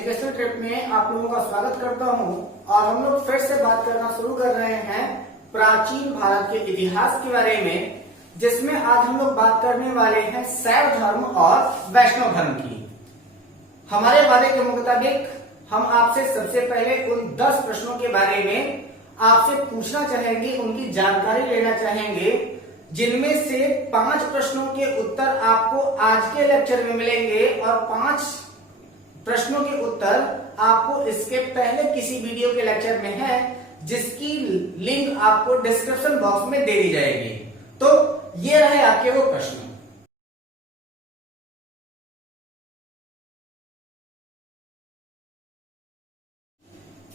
Educational trip में आप लोगों का स्वागत करता हूं और हम लोग फिर से बात करना शुरू कर रहे हैं प्राचीन भारत के इतिहास के बारे में, जिसमें आज हम लोग बात करने वाले हैं शैव धर्म और वैष्णव धर्म की। हमारे वादे के मुताबिक हम आपसे सबसे पहले उन 10 प्रश्नों के बारे में आपसे पूछना चाहेंगे, उनकी जानकारी लेना चाहेंगे, जिनमें से 5 प्रश्नों के उत्तर आपको आज के लेक्चर में मिलेंगे और 5 प्रश्नों के उत्तर आपको इसके पहले किसी वीडियो के लेक्चर में है, जिसकी लिंक आपको डिस्क्रिप्शन बॉक्स में दे दी जाएगी। तो ये रहे आपके वो प्रश्न।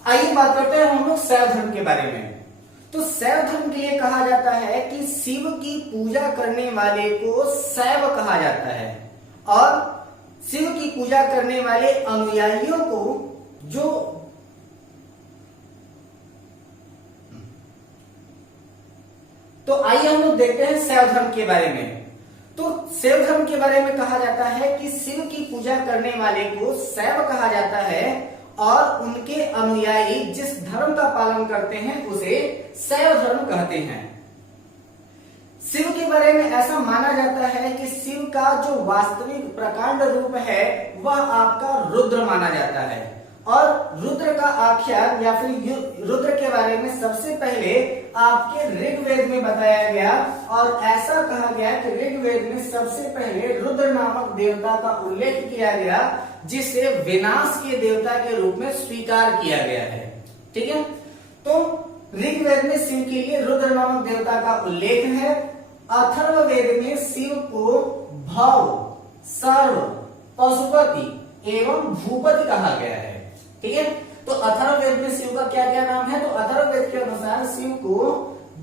आइए बात करते हैं हम लोग शैव धर्म के बारे में। तो शैव धर्म के लिए कहा जाता है कि शिव की पूजा करने वाले को शैव कहा जाता है और शिव की पूजा करने वाले अनुयायियों को जो तो आइए हम लोग देखते हैं शैव धर्म के बारे में। तो शैव धर्म के बारे में कहा जाता है कि शिव की पूजा करने वाले को शैव कहा जाता है और उनके अनुयायी जिस धर्म का पालन करते हैं उसे शैव धर्म कहते हैं। शिव के बारे में ऐसा माना जाता है कि शिव का जो वास्तविक प्रकांड रूप है वह आपका रुद्र माना जाता है और रुद्र का आख्यान या फिर रुद्र के बारे में सबसे पहले आपके ऋग्वेद में बताया गया और ऐसा कहा गया कि ऋग्वेद में सबसे पहले रुद्र नामक देवता का उल्लेख किया गया, जिसे विनाश के देवता के रूप में स्वीकार किया गया है। ठीक है, तो ऋग्वेद में शिव के लिए रुद्र नामक देवता का उल्लेख है। अथर्ववेद में शिव को भव, सर्व, पशुपति एवं भूपति कहा गया है। ठीक है, तो अथर्ववेद में शिव का क्या क्या नाम है? तो अथर्ववेद के अनुसार शिव को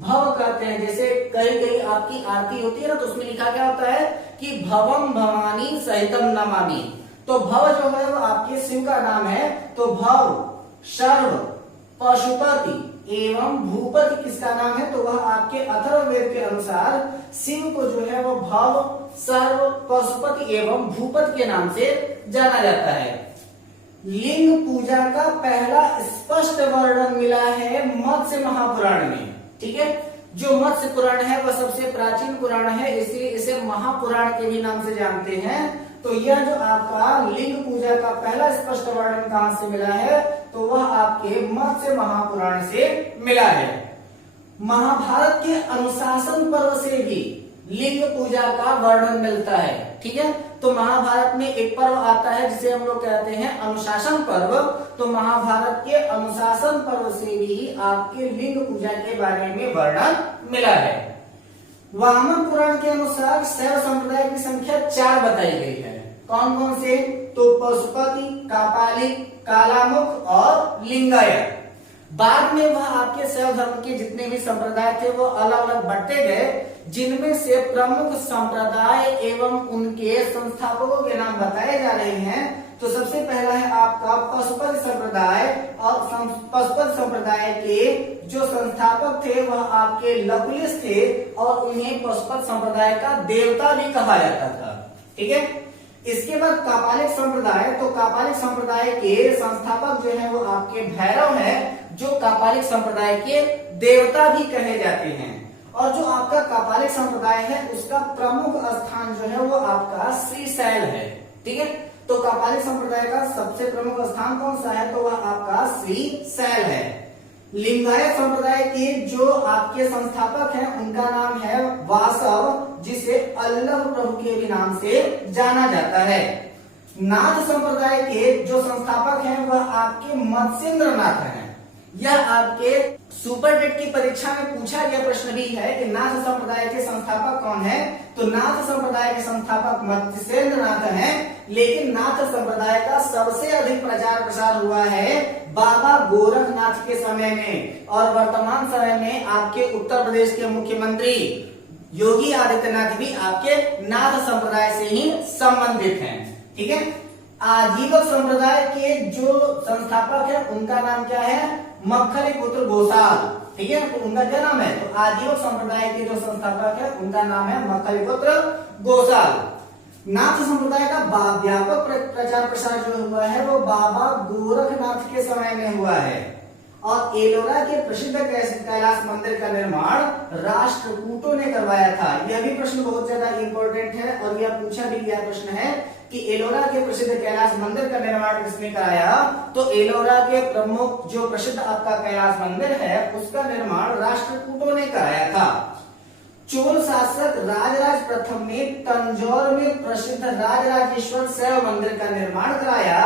भव कहते हैं। जैसे कई कई आपकी आरती होती है ना, तो उसमें लिखा क्या होता है कि भवम भवानी सहितम नमामि। तो भव जो है वो आपके शिव का नाम है। तो भव, सर्व, पशुपति एवं भूपति किसका नाम है? तो वह आपके अथर्ववेद के अनुसार शिव को जो है वो भव, सर्व, पशुपति एवं भूपति के नाम से जाना जाता है। लिंग पूजा का पहला स्पष्ट वर्णन मिला है मत्स्य महापुराण में। ठीक है, जो मत्स्य पुराण है वह सबसे प्राचीन पुराण है, इसलिए इसे महापुराण के भी नाम से जानते हैं। तो यह जो आपका लिंग पूजा का पहला स्पष्ट वर्णन कहां से मिला है? तो वह आपके मत्स्य महापुराण से मिला है। महाभारत के अनुशासन पर्व से भी लिंग पूजा का वर्णन मिलता है। ठीक है, तो महाभारत में एक पर्व आता है जिसे हम लोग कहते हैं अनुशासन पर्व। तो महाभारत के अनुशासन पर्व से भी आपके लिंग पूजा के बारे में वर्णन मिला है। वामन पुराण के अनुसार शैव संप्रदाय की संख्या 4 बताई गई है। कौन कौन से? तो पशुपति, कापालिक, कालामुख और लिंगायत। बाद में वह आपके शैव धर्म के जितने भी संप्रदाय थे वो अलग अलग बंटते गए, जिनमें से प्रमुख संप्रदाय एवं उनके संस्थापकों के नाम बताए जा रहे हैं। तो सबसे पहला है आपका पशुपति संप्रदाय और पशुपति संप्रदाय के जो संस्थापक थे वह आपके लकुलिश थे और उन्हें पशुपति संप्रदाय का देवता भी कहा जाता था। ठीक है, इसके बाद कापालिक संप्रदाय। तो कापालिक संप्रदाय के संस्थापक जो है वो आपके भैरव है, जो कापालिक संप्रदाय के देवता भी कहे जाते हैं। और जो आपका कापालिक संप्रदाय है उसका प्रमुख स्थान जो है वो आपका श्रीशैल है। ठीक है, तो कापालिक संप्रदाय का सबसे प्रमुख स्थान कौन सा है? तो वह आपका श्रीशैल है। लिंगायत संप्रदाय के जो आपके संस्थापक हैं उनका नाम है वासव, जिसे अल्लभ प्रभु के भी नाम से जाना जाता है। नाथ संप्रदाय के जो संस्थापक हैं वह आपके मत्स्येंद्र नाथ हैं। यह आपके सुपर टेट की परीक्षा में पूछा गया प्रश्न भी है कि नाथ संप्रदाय के संस्थापक कौन है? तो नाथ संप्रदाय के संस्थापक मत्स्येंद्र नाथ हैं, लेकिन नाथ संप्रदाय का सबसे अधिक प्रचार प्रसार हुआ है बाबा गोरखनाथ के समय में, और वर्तमान समय में आपके उत्तर प्रदेश के मुख्यमंत्री योगी आदित्यनाथ भी आपके नाथ संप्रदाय से ही संबंधित हैं। ठीक है, आजीवक संप्रदाय के जो संस्थापक है उनका नाम क्या है? मक्खलीपुत्र गोसाल। ठीक है, तो उनका क्या नाम है? तो आजीवक संप्रदाय के जो संस्थापक है उनका नाम है मक्खलीपुत्र गोसाल। नाथ संप्रदाय का व्यापक प्रचार प्रसार जो हुआ है वो बाबा गोरखनाथ के समय में हुआ है। और एलोरा के प्रसिद्ध कैलाश मंदिर का निर्माण राष्ट्रकूटों ने करवाया था। यह भी प्रश्न बहुत ज्यादा इंपॉर्टेंट है और यह पूछा भी गया प्रश्न है कि एलोरा के प्रसिद्ध कैलाश मंदिर का निर्माण किसने कराया। तो एलोरा के प्रमुख जो प्रसिद्ध आपका कैलाश मंदिर है उसका निर्माण राष्ट्रकूटों ने कराया था। चोल शासक राजराज प्रथम ने तंजौर में प्रसिद्ध राजराजेश्वर शैव मंदिर का निर्माण कराया,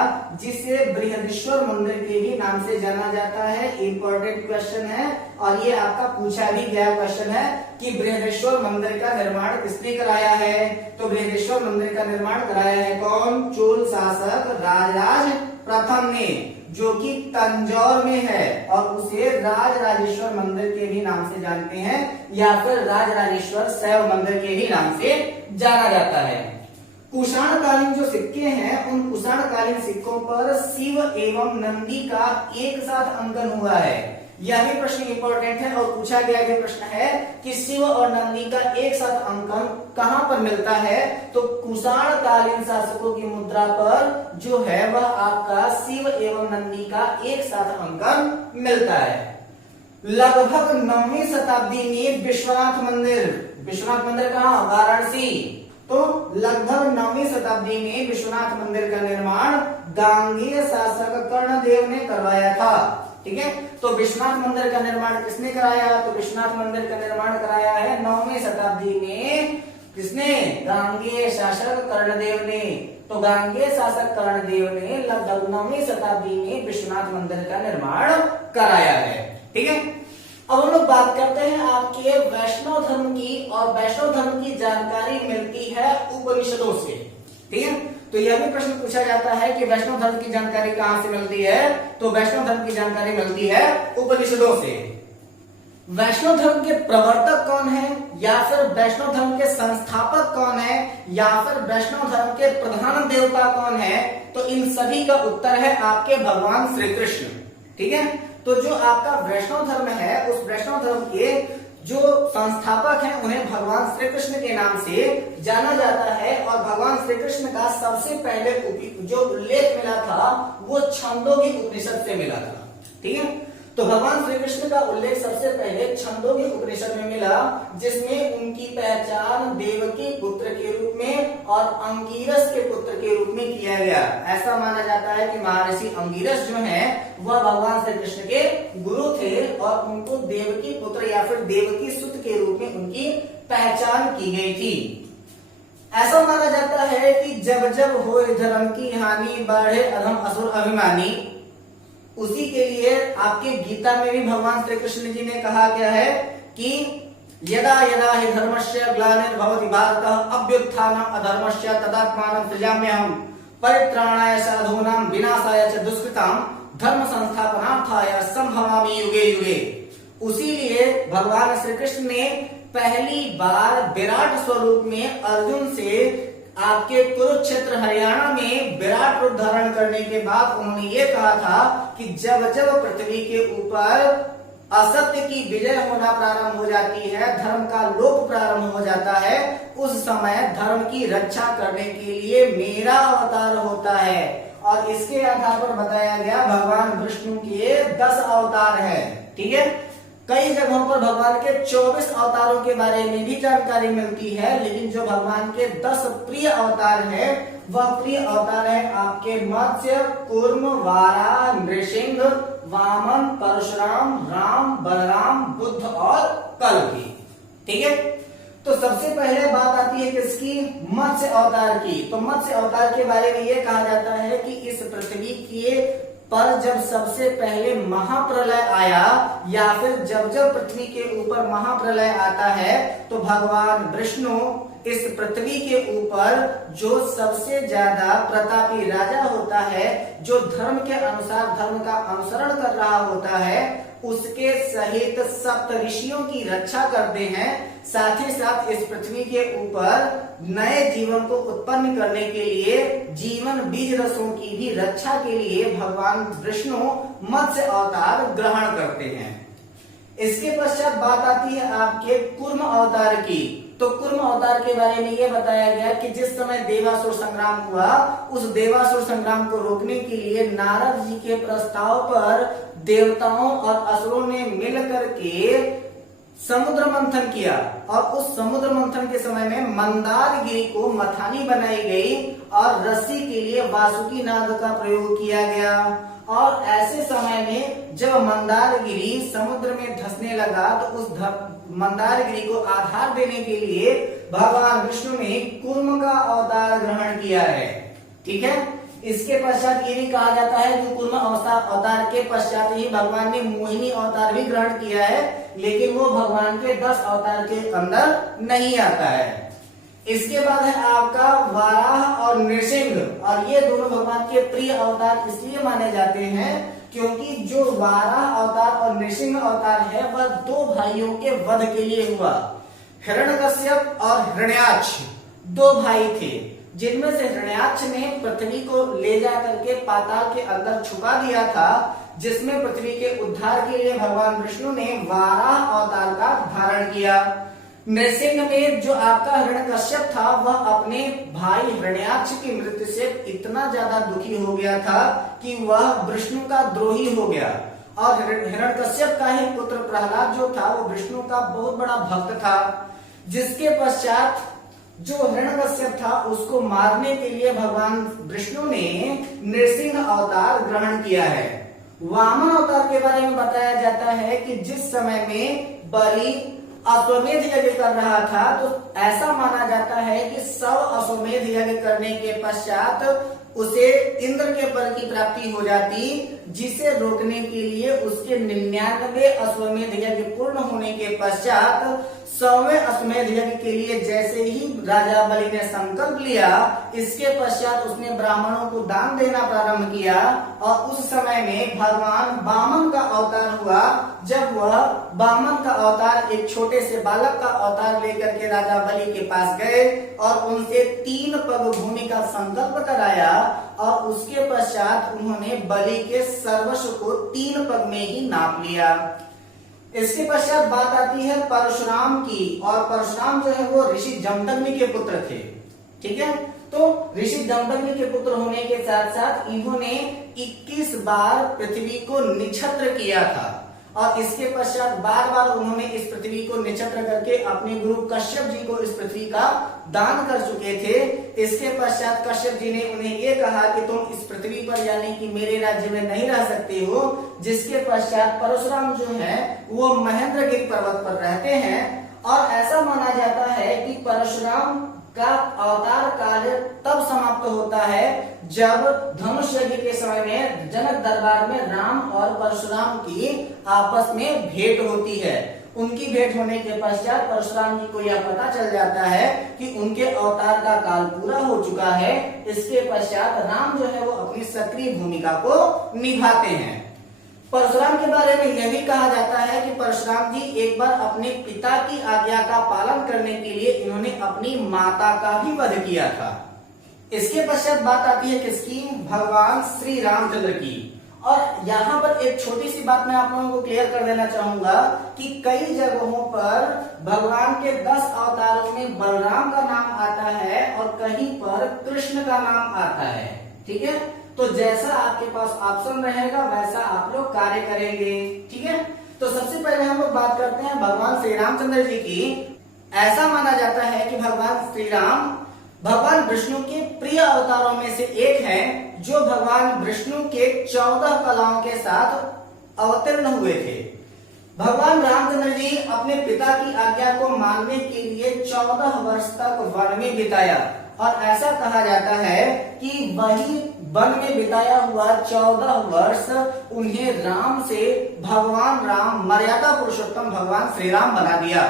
जिसे बृहदीश्वर मंदिर के ही नाम से जाना जाता है। इंपॉर्टेंट क्वेश्चन है और ये आपका पूछा भी गया क्वेश्चन है कि बृहदीश्वर मंदिर का निर्माण किसने कराया है। तो बृहदीश्वर मंदिर का निर्माण कराया है कौन? चोल शासक राजराज प्रथम ने, जो कि तंजौर में है और उसे राजराजेश्वर मंदिर के भी नाम से जानते हैं या फिर राजराजेश्वर शैव मंदिर के ही नाम से जाना जाता है। कुषाण कालीन जो सिक्के हैं उन कुषाण कालीन सिक्कों पर शिव एवं नंदी का एक साथ अंकन हुआ है। यह भी प्रश्न इंपॉर्टेंट है और पूछा गया ये प्रश्न है कि शिव और नंदी का एक साथ अंकन कहां पर मिलता है। तो कुषाण कालीन शासकों की मुद्रा पर जो है वह आपका शिव एवं नंदी का एक साथ अंकन मिलता है। लगभग 9वीं शताब्दी में विश्वनाथ मंदिर कहां? वाराणसी। तो लगभग 9वीं शताब्दी में विश्वनाथ मंदिर का निर्माण गांगेय शासक कर्णदेव ने करवाया था। ठीक है, तो विश्वनाथ मंदिर का निर्माण किसने कराया? तो विश्वनाथ मंदिर का निर्माण कराया है 9वीं शताब्दी में किसने? गांगेय शासक कर्णदेव ने। तो गांगेय शासक कर्णदेव ने लगभग 9वीं शताब्दी में विश्वनाथ मंदिर का निर्माण कराया है। ठीक है, अब हम लोग बात करते हैं आपके वैष्णव धर्म की, और वैष्णव धर्म की जानकारी मिलती है उपनिषदों से। ठीक है, तो यह भी प्रश्न पूछा जाता है कि वैष्णव धर्म की जानकारी कहां से मिलती है। तो वैष्णव धर्म की जानकारी मिलती है उपनिषदों से। वैष्णव धर्म के प्रवर्तक कौन है, या फिर वैष्णव धर्म के संस्थापक कौन है, या फिर वैष्णव धर्म के प्रधान देवता कौन है। तो इन सभी का उत्तर है आपके भगवान श्री कृष्ण। ठीक है, तो जो आपका वैष्णव धर्म है उस वैष्णव धर्म के जो संस्थापक हैं उन्हें भगवान श्री कृष्ण के नाम से जाना जाता है। और भगवान श्री कृष्ण का सबसे पहले जो उल्लेख मिला था वो छंदोग्य उपनिषद से मिला था। ठीक है, तो भगवान श्री कृष्ण का उल्लेख सबसे पहले छंदोग्य उपनिषद में मिला, जिसमें उनकी पहचान देवकी पुत्र के रूप में और अंगिरस के पुत्र के रूप में किया गया। ऐसा माना जाता है कि महर्षि अंगिरस जो हैं वह भगवान श्री कृष्ण के गुरु थे और उनको देवकी पुत्र या फिर देवकी सुत के रूप में उनकी पहचान की गई थी। ऐसा माना जाता है कि जब जब हो धर्म की हानि बढ़े अधम असुर अभिमानी, उसी के लिए आपके गीता में भी भगवान श्री कृष्ण जी ने कहा गया है कि यदा यदा हि धर्मस्य ग्लानिर्भवति भारतः अभ्युत्थानम् अधर्मस्य तदात्मानं सृजाम्यहम् परित्राणाय साधूनां विनाशाय च दुष्कृतां धर्म संस्थापनार्थाय संभवामि युगे युगे। उसी लिए भगवान श्री कृष्ण ने पहली बार विराट स्वरूप में अर्जुन से आपके कुरुक्षेत्र हरियाणा में विराट रूप धारण करने के बाद उन्होंने ये कहा था कि जब जब पृथ्वी के ऊपर असत्य की विजय होना प्रारंभ हो जाती है, धर्म का लोप प्रारंभ हो जाता है, उस समय धर्म की रक्षा करने के लिए मेरा अवतार होता है। और इसके आधार पर बताया गया भगवान विष्णु के 10 अवतार है। ठीक है, कई जगहों पर भगवान के 24 अवतारों के बारे में भी जानकारी मिलती है, लेकिन जो भगवान के 10 प्रिय अवतार है वह प्रिय अवतार है आपके मत्स्य, कूर्म, वारा, नृसिंह, वामन, परशुराम, राम, बलराम, बुद्ध और कल्कि। ठीक है, तो सबसे पहले बात आती है किसकी? मत्स्य अवतार की। तो मत्स्य अवतार के बारे में यह कहा जाता है कि इस पृथ्वी के पर जब सबसे पहले महाप्रलय आया या फिर जब जब पृथ्वी के ऊपर महाप्रलय आता है तो भगवान विष्णु इस पृथ्वी के ऊपर जो सबसे ज्यादा प्रतापी राजा होता है, जो धर्म के अनुसार धर्म का अनुसरण कर रहा होता है, उसके सहित सप्त ऋषियों की रक्षा करते हैं। साथ ही साथ इस पृथ्वी के ऊपर नए जीवन को उत्पन्न करने के लिए जीवन बीज रसों की भी रक्षा के लिए भगवान विष्णु मत्स्य अवतार ग्रहण करते हैं। इसके पश्चात बात आती है आपके कूर्म अवतार की। तो कूर्म अवतार के बारे में यह बताया गया कि जिस समय देवासुर संग्राम हुआ, उस देवासुर संग्राम को रोकने के लिए नारद जी के प्रस्ताव पर देवताओं और असुरों ने मिलकर के समुद्र मंथन किया, और उस समुद्र मंथन के समय में मंदारगिरी को मथानी बनाई गई और रस्सी के लिए वासुकी नाग का प्रयोग किया गया। और ऐसे समय में जब मंदारगिरी समुद्र में धंसने लगा तो उस मंदारगिरी को आधार देने के लिए भगवान विष्णु ने कूर्म का अवतार ग्रहण किया है। ठीक है, इसके पश्चात ये भी कहा जाता है कि कूर्म अवतार के पश्चात ही भगवान ने मोहिनी अवतार भी ग्रहण किया है, लेकिन वो भगवान के 10 अवतार के अंदर नहीं आता है। इसके बाद है आपका वाराह और नृसिंह, और ये दोनों भगवान के प्रिय अवतार इसलिए माने जाते हैं क्योंकि जो वाराह अवतार और नृसिंह अवतार है वह 2 भाइयों के वध के लिए हुआ। हिरण्यकश्यप और हिरण्याक्ष 2 भाई थे, जिनमें से हिरण्याक्ष ने पृथ्वी को ले जा करके पाताल के अंदर छुपा दिया था, जिसमें पृथ्वी के उद्धार के लिए भगवान विष्णु ने वाराह अवतार का धारण किया। नृसिंह में जो आपका हिरण्यकश्यप था वह अपने भाई हिरण्याक्ष की मृत्यु से इतना ज्यादा दुखी हो गया था कि वह विष्णु का द्रोही हो गया, और हिरण्यकश्यप का ही पुत्र प्रहलाद जो था वो विष्णु का बहुत बड़ा भक्त था, जिसके पश्चात जो हिरण्यकश्यप था उसको मारने के लिए भगवान विष्णु ने नृसिंह अवतार ग्रहण किया है। वामन अवतार के बारे में बताया जाता है कि जिस समय में बलि अश्वमेध यज्ञ कर रहा था तो ऐसा माना जाता है कि 100 अश्वमेध यज्ञ करने के पश्चात उसे इंद्र के पद की प्राप्ति हो जाती, जिसे रोकने के लिए उसके 99 अश्वमेध यज्ञ पूर्ण होने के पश्चात 100वें अश्वमेध यज्ञ के लिए जैसे ही राजा बलि ने संकल्प लिया, इसके पश्चात उसने ब्राह्मणों को दान देना प्रारंभ किया, और उस समय में भगवान वामन का अवतार हुआ। जब वह वामन का अवतार एक छोटे से बालक का अवतार लेकर के राजा बलि के पास गए और उनसे 3 पग भूमि का संकल्प कराया, और उसके पश्चात उन्होंने बलि के सर्वस्व को 3 पग में ही नाप लिया। इसके पश्चात बात आती है परशुराम की, और परशुराम जो है वो ऋषि जमदग्नि के पुत्र थे। ठीक है, तो ऋषि जमदग्नि के पुत्र होने के साथ साथ इन्होंने 21 बार पृथ्वी को निछत्र किया था, और इसके पश्चात बार बार उन्होंने इस पृथ्वी को निछत्र करके अपने गुरु कश्यप जी को इस पृथ्वी का दान कर चुके थे। इसके पश्चात कश्यप जी ने उन्हें ये कहा कि तुम इस पृथ्वी पर यानी कि मेरे राज्य में नहीं रह सकते हो, जिसके पश्चात परशुराम जो है वो महेंद्रगिरी पर्वत पर रहते हैं। और ऐसा माना जाता है कि परशुराम का अवतार कार्य तब समाप्त होता है जब धनुष यज्ञ के समय में जनक दरबार में राम और परशुराम की आपस में भेंट होती है। उनकी भेंट होने के पश्चात परशुराम जी को यह पता चल जाता है कि उनके अवतार का काल पूरा हो चुका है। इसके पश्चात राम जो है वो अपनी सक्रिय भूमिका को निभाते हैं। परशुराम के बारे में यह भी कहा जाता है कि परशुराम जी एक बार अपने पिता की आज्ञा का पालन करने के लिए इन्होंने अपनी माता का भी वध किया था। इसके पश्चात बात आती है किसकी? भगवान श्री रामचंद्र की। और यहाँ पर एक छोटी सी बात मैं आप लोगों को क्लियर कर देना चाहूंगा कि कई जगहों पर भगवान के 10 अवतारों में बलराम का नाम आता है और कहीं पर कृष्ण का नाम आता है। ठीक है, तो जैसा आपके पास ऑप्शन रहेगा वैसा आप लोग कार्य करेंगे। ठीक है, तो सबसे पहले हम लोग बात करते हैं भगवान श्री रामचंद्र जी की। ऐसा माना जाता है कि भगवान श्री राम भगवान विष्णु के प्रिय अवतारों में से एक हैं, जो भगवान विष्णु के 14 कलाओं के साथ अवतीर्ण हुए थे। भगवान रामचंद्र जी अपने पिता की आज्ञा को मानने के लिए 14 वर्ष तक वन में बिताया, और ऐसा कहा जाता है कि वही वन में बिताया हुआ 14 वर्ष उन्हें राम से भगवान राम मर्यादा पुरुषोत्तम भगवान श्री राम बना दिया।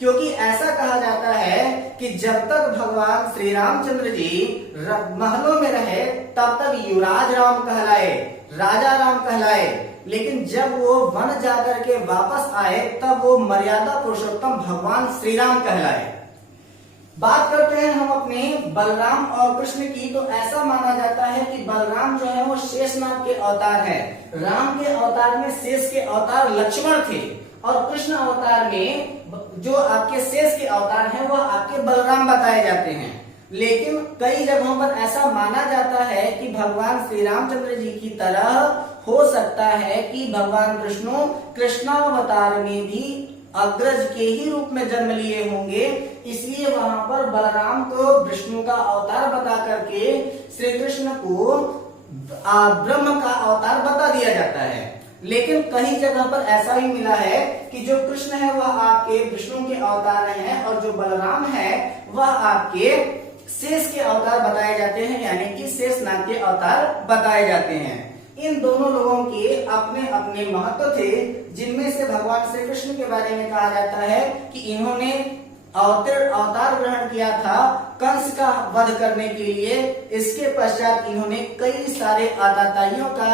क्योंकि ऐसा कहा जाता है कि जब तक भगवान श्री रामचंद्र जी महलों में रहे तब तक युवराज राम कहलाए, राजा राम कहलाए, लेकिन जब वो वन जाकर के वापस आए तब वो मर्यादा पुरुषोत्तम भगवान श्री राम कहलाए। बात करते हैं हम अपने बलराम और कृष्ण की, तो ऐसा माना जाता है कि बलराम जो है वो शेषनाग के अवतार है। राम के अवतार में शेष के अवतार लक्ष्मण थे, और कृष्ण अवतार में जो आपके शेष के अवतार हैं वह आपके बलराम बताए जाते हैं। लेकिन कई जगहों पर ऐसा माना जाता है कि भगवान श्री रामचंद्र जी की तरह हो सकता है कि भगवान विष्णु कृष्णावतार में भी अग्रज के ही रूप में जन्म लिए होंगे, इसलिए वहां पर बलराम को विष्णु का अवतार बता करके श्री कृष्ण को ब्रह्म का अवतार बता दिया जाता है। लेकिन कई जगह पर ऐसा ही मिला है कि जो कृष्ण है वह आपके विष्णु के अवतार हैं और जो बलराम है वह आपके शेष के अवतार बताए जाते हैं, यानी कि शेषनाग के अवतार बताए जाते हैं। इन दोनों लोगों के अपने अपने महत्व थे, जिनमें से भगवान श्री कृष्ण के बारे में कहा जाता है कि इन्होंने अवतार ग्रहण किया था कंस का वध करने के लिए। इसके पश्चात इन्होंने कई सारे आतताइयों का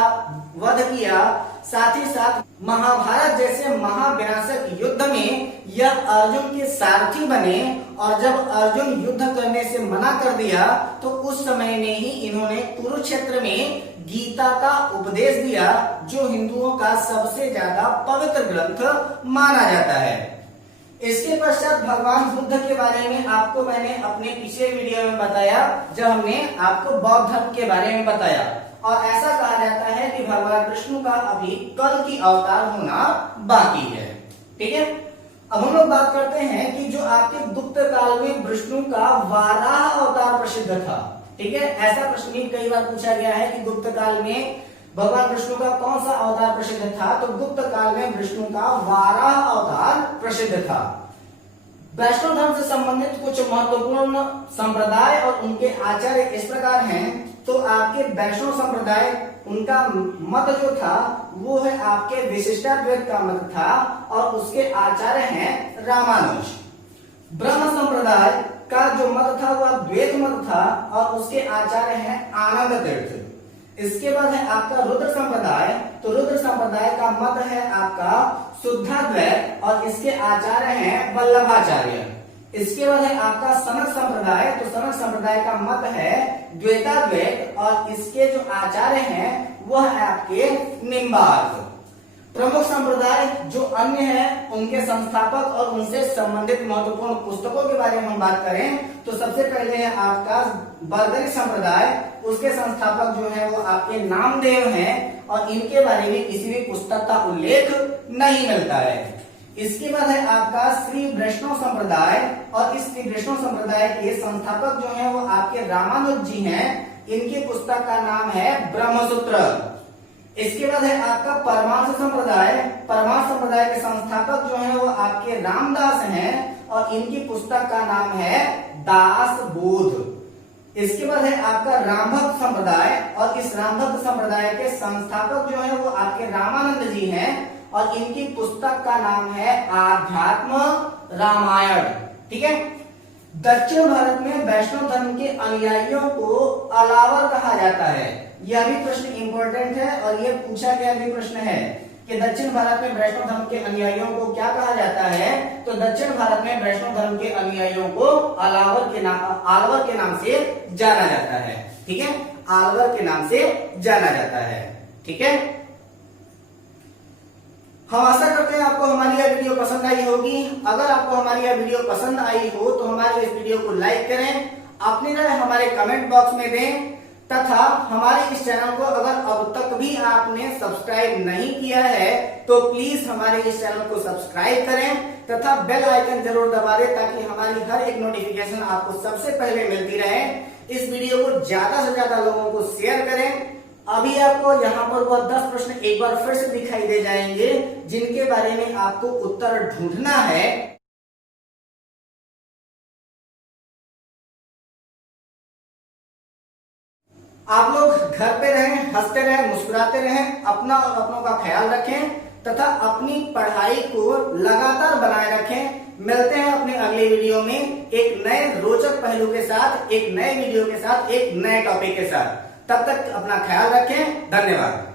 वध किया। साथ ही साथ महाभारत जैसे महाविनाशक युद्ध में यह अर्जुन के सारथी बने, और जब अर्जुन युद्ध करने से मना कर दिया तो उस समय में ही इन्होंने कुरुक्षेत्र में गीता का उपदेश दिया, जो हिंदुओं का सबसे ज्यादा पवित्र ग्रंथ माना जाता है। इसके पश्चात भगवान बुद्ध के बारे में आपको मैंने अपने पिछले वीडियो में बताया, जब हमने आपको बौद्ध धर्म के बारे में बताया, और ऐसा कहा जाता है कि भगवान विष्णु का अभी कल की अवतार होना बाकी है। ठीक है, अब हम लोग बात करते हैं कि जो आपके गुप्त काल में विष्णु का वाराह अवतार प्रसिद्ध था। ठीक है, ऐसा प्रश्न कई बार पूछा गया है कि गुप्त काल में भगवान विष्णु का कौन सा अवतार प्रसिद्ध था, तो गुप्त काल में विष्णु का वाराह अवतार प्रसिद्ध था। वैष्णव धर्म से संबंधित कुछ महत्वपूर्ण संप्रदाय और उनके आचार्य इस प्रकार हैं। तो आपके वैष्णव संप्रदाय, उनका मत जो था वो है आपके विशिष्टाद्वैत का मत था, और उसके आचार्य हैं रामानुज। ब्रह्म संप्रदाय का जो मत था वह द्वैत मत था, और उसके आचार्य हैं आनंद तीर्थ। इसके बाद है आपका रुद्र संप्रदाय। तो रुद्र संप्रदाय का मत है आपका शुद्धाद्वैत, और इसके आचार्य हैं वल्लभाचार्य। इसके बाद है आपका सनक संप्रदाय। तो सनक संप्रदाय का मत है द्वैताद्वैत, और इसके जो आचार्य हैं वह आपके निम्बार्क। प्रमुख संप्रदाय जो अन्य है, उनके संस्थापक और उनसे संबंधित महत्वपूर्ण पुस्तकों के बारे में हम बात करें तो सबसे पहले है आपका बर्दरी संप्रदाय। उसके संस्थापक जो है वो आपके नामदेव हैं, और इनके बारे में किसी भी पुस्तक का उल्लेख नहीं मिलता है। इसके बाद है आपका श्री वैष्णव संप्रदाय, और इस श्री वैष्णव संप्रदाय के संस्थापक जो है वो आपके रामानुज जी हैं। इनकी पुस्तक का नाम है ब्रह्मसूत्र। इसके बाद है आपका परमार्थ संप्रदाय। परमार्थ संप्रदाय के संस्थापक जो है वो आपके रामदास हैं, और इनकी पुस्तक का नाम है दास बोध। इसके बाद है आपका रामभक्त संप्रदाय, और इस रामभक्त संप्रदाय के संस्थापक जो है वो आपके रामानंद जी हैं, और इनकी पुस्तक का नाम है आध्यात्म रामायण। ठीक है, दक्षिण भारत में वैष्णव धर्म के अनुयायियों को अलावर कहा जाता है। यह भी प्रश्न इंपॉर्टेंट है, और यह पूछा गया भी प्रश्न है कि दक्षिण भारत में वैष्णव धर्म के अनुयायियों को क्या कहा जाता है। तो दक्षिण भारत में वैष्णव धर्म के अनुयायियों को आलवर के नाम से जाना जाता है। ठीक है, आलवर के नाम से जाना जाता है। ठीक है, हम आशा करते हैं आपको हमारी यह वीडियो पसंद आई होगी। अगर आपको हमारी यह वीडियो पसंद आई हो तो हमारे इस वीडियो को लाइक करें, अपनी राय हमारे कमेंट बॉक्स में दें, तथा हमारे इस चैनल को अगर अब तक भी आपने सब्सक्राइब नहीं किया है तो प्लीज हमारे इस चैनल को सब्सक्राइब करें, तथा बेल आइकन जरूर दबा दें, ताकि हमारी हर एक नोटिफिकेशन आपको सबसे पहले मिलती रहे। इस वीडियो को ज्यादा से ज्यादा लोगों को शेयर करें। अभी आपको यहाँ पर वह 10 प्रश्न एक बार फिर से दिखाई दे जाएंगे, जिनके बारे में आपको उत्तर ढूंढना है। आप लोग घर पे रहें, हंसते रहें, मुस्कुराते रहें, अपना और अपनों का ख्याल रखें, तथा अपनी पढ़ाई को लगातार बनाए रखें। मिलते हैं अपने अगले वीडियो में एक नए रोचक पहलू के साथ, एक नए वीडियो के साथ, एक नए टॉपिक के साथ। तब तक अपना ख्याल रखें। धन्यवाद।